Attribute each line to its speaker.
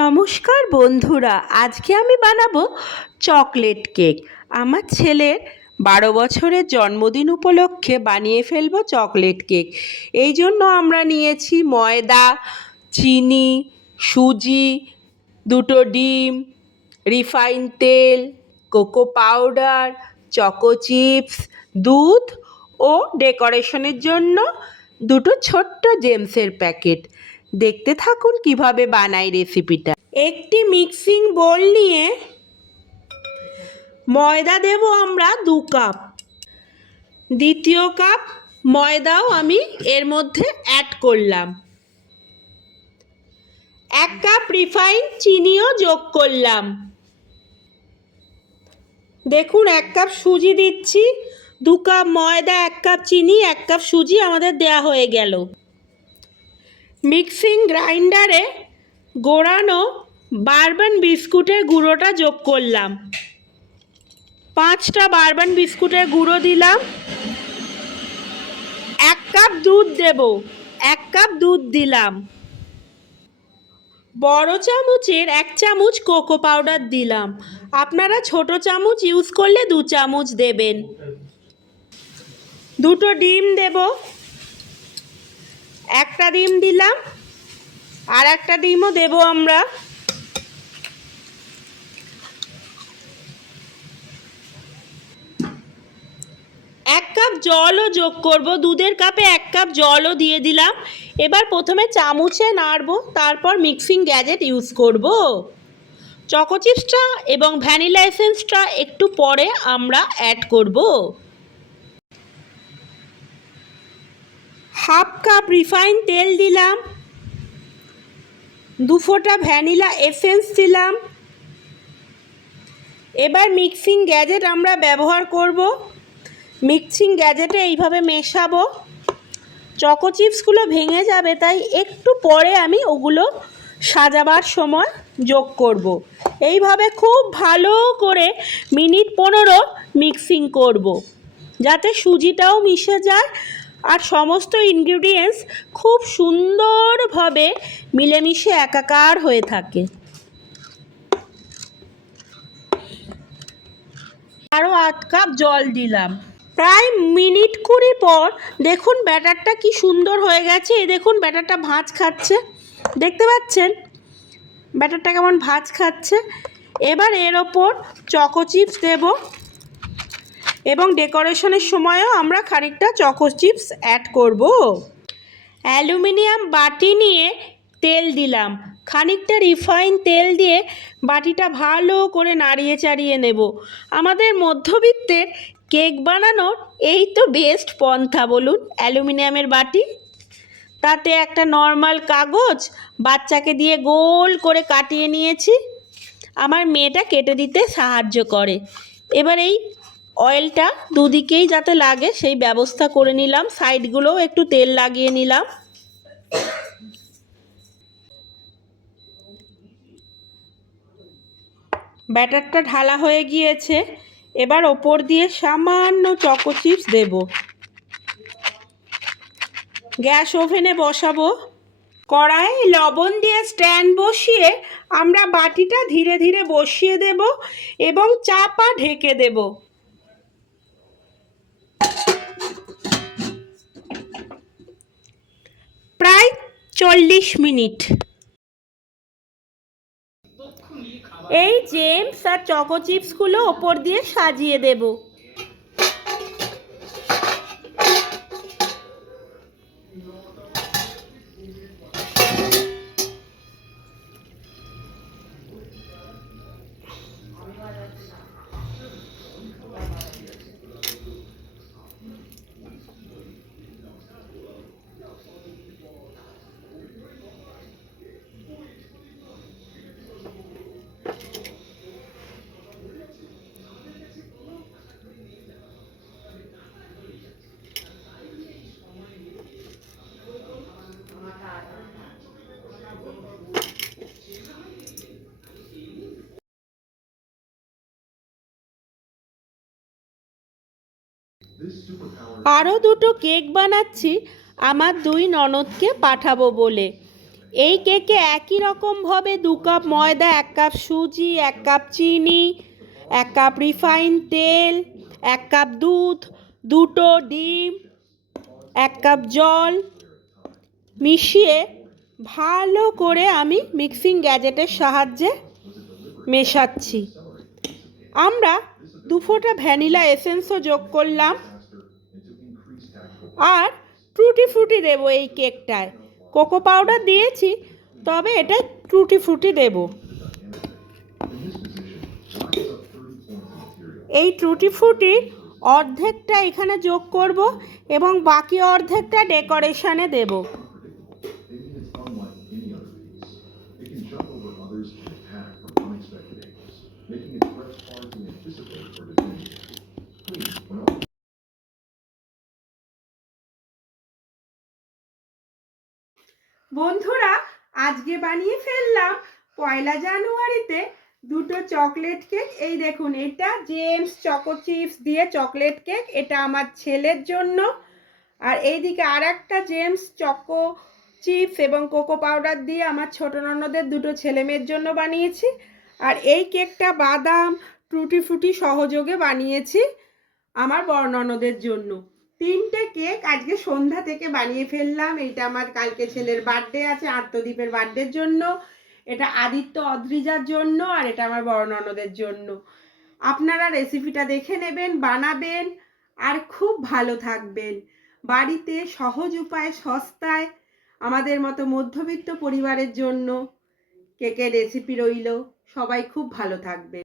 Speaker 1: নমস্কার বন্ধুরা, আজকে আমি বানাবো চকলেট কেক। আমার ছেলের বারো বছরের জন্মদিন উপলক্ষে বানিয়ে ফেলব চকলেট কেক। এই জন্য আমরা নিয়েছি ময়দা, চিনি, সুজি, দুটো ডিম রিফাইন তেল, কোকো পাউডার, চকো চিপস, দুধ ও ডেকোরেশনের জন্য দুটো ছোট্ট জেমসের প্যাকেট। দেখতে থাকুন কীভাবে বানাই রেসিপিটা একটি মিক্সিং বোল নিয়ে ময়দা দেব আমরা দু কাপ দ্বিতীয় কাপ ময়দাও আমি এর মধ্যে অ্যাড করলাম। এক কাপ রিফাইন চিনিও যোগ করলাম। দেখুন এক কাপ সুজি দিচ্ছি, দু কাপ ময়দা, এক কাপ চিনি, এক কাপ সুজি আমাদের দেয়া হয়ে গেল। মিক্সিং গ্রাইন্ডারে গোড়ানো বারবান বিস্কুটের গুঁড়োটা যোগ করলাম। পাঁচটা বারবান বিস্কুটের গুঁড়ো দিলাম। এক কাপ দুধ দেব, এক কাপ দুধ দিলাম। বড় চামচের এক চামচ কোকো পাউডার দিলাম। আপনারা ছোট চামচ ইউজ করলে দু চামচ দেবেন। দুটো ডিম দেব। একটা ডিম দিলাম, আর একটা ডিমও দেব আমরা। এক কাপ জলও যোগ করব, দুধের কাপে এক কাপ জলও দিয়ে দিলাম। এবার প্রথমে চামচে নাড়বো, তারপর মিক্সিং গ্যাজেট ইউজ করব। চকো চিপসটা এবং ভ্যানিলা এসেন্সটা একটু পরে আমরা অ্যাড করব। হাফ কাপ রিফাইন তেল দিলাম, দু ফোঁটা ভ্যানিলা এসেন্স দিলাম এবার মিক্সিং গ্যাজেট আমরা ব্যবহার করব মিক্সিং গ্যাজেটে এইভাবে মেশাবো চকো চিপসগুলো ভেঙে যাবে, তাই একটু পরে আমি ওগুলো সাজাবার সময় যোগ করব। এইভাবে খুব ভালো করে মিনিট পনেরো মিক্সিং করব। যাতে সুজিটাও মিশে যায় আর সমস্ত ইনগ্রিডিয়েন্টস খুব সুন্দরভাবে মিলেমিশে একাকার হয়ে থাকে। আরও আধ কাপ জল দিলাম। প্রায় মিনিট কুড়ি পর দেখুন ব্যাটারটা কি সুন্দর হয়ে গেছে। এই দেখুন ব্যাটারটা ভাঁজ খাচ্ছে। দেখতে পাচ্ছেন? ব্যাটারটা কেমন ভাঁজ খাচ্ছে। এবার এর ওপর চকো চিপস দেব। এবং ডেকোরেশনের সময়ও আমরা খানিকটা চকো চিপস অ্যাড করব। অ্যালুমিনিয়াম বাটি নিয়ে তেল দিলাম। খানিকটা রিফাইন তেল দিয়ে বাটিটা ভালো করে নাড়িয়ে চাড়িয়ে নেব। আমাদের মধ্যবিত্তের কেক বানানোর এই তো বেস্ট পন্থা, বলুন। অ্যালুমিনিয়ামের বাটি, তাতে একটা নর্মাল কাগজ বাচ্চাকে দিয়ে গোল করে কাটিয়ে নিয়েছি। আমার মেয়েটা কেটে দিতে সাহায্য করে। এবার এই অয়েলটা দুদিকেই যাতে লাগে, সেই ব্যবস্থা করে নিলাম। সাইডগুলোও একটু তেল লাগিয়ে নিলাম। ব্যাটারটা ঢালা হয়ে গিয়েছে। এবার ওপর দিয়ে সামান্য চকো চিপস দেব। গ্যাস ওভেনে বসাবো। কড়াই লবণ দিয়ে স্ট্যান্ড বসিয়ে আমরা বাটিটা ধীরে ধীরে বসিয়ে দেব এবং চাপা ঢেকে দেব। চল্লিশ মিনিট। এই জেমস আর চকো চিপসগুলো ওপর দিয়ে সাজিয়ে দেব। আরও দুটো কেক বানাচ্ছি, আমার দুই ননদকে পাঠাবো বলে। এই কেকে একই রকমভাবে দু কাপ ময়দা, এক কাপ সুজি, এক কাপ চিনি, এক কাপ রিফাইন তেল, এক কাপ দুধ, দুটো ডিম, এক কাপ জল মিশিয়ে ভালো করে আমি মিক্সিং গ্যাজেটের সাহায্যে মেশাচ্ছি। আমরা দু ফোঁটা ভ্যানিলা এসেন্সও যোগ করলাম। আর ট্রুটি ফ্রুটি দেবো এই কেকটায়। কোকো পাউডার দিয়েছি, তবে এটা ট্রুটি ফ্রুটি দেব। এই ট্রুটি ফুটির অর্ধেকটা এখানে যোগ করব এবং বাকি অর্ধেকটা ডেকোরেশনে দেব। বন্ধুরা, আজকে বানিয়ে ফেললাম পয়লা জানুয়ারিতে দুটো চকলেট কেক। এই দেখুন, এটা জেমস চকো চিপস দিয়ে চকলেট কেক। এটা আমার ছেলের জন্য। আর এইদিকে আর একটা জেমস চকো চিপস এবং কোকো পাউডার দিয়ে আমার ছোটো ননদের দুটো ছেলে মেয়ের জন্য বানিয়েছি। আর এই কেকটা বাদাম টুটি ফুটি সহযোগে বানিয়েছি আমার বড় ননদের জন্য। তিনটে কেক আজকে সন্ধ্যা থেকে বানিয়ে ফেললাম। এইটা আমার কালকে ছেলের বার্থডে আছে, আত্মদীপের বার্থডের জন্য। এটা আদিত্য অদ্রিজার জন্য আর এটা আমার বড় ননদের জন্য। আপনারা রেসিপিটা দেখে নেবেন, বানাবেন আর খুব ভালো থাকবেন। বাড়িতে সহজ উপায়ে সস্তায় আমাদের মতো মধ্যবিত্ত পরিবারের জন্য কেকের রেসিপি রইল। সবাই খুব ভালো থাকবেন।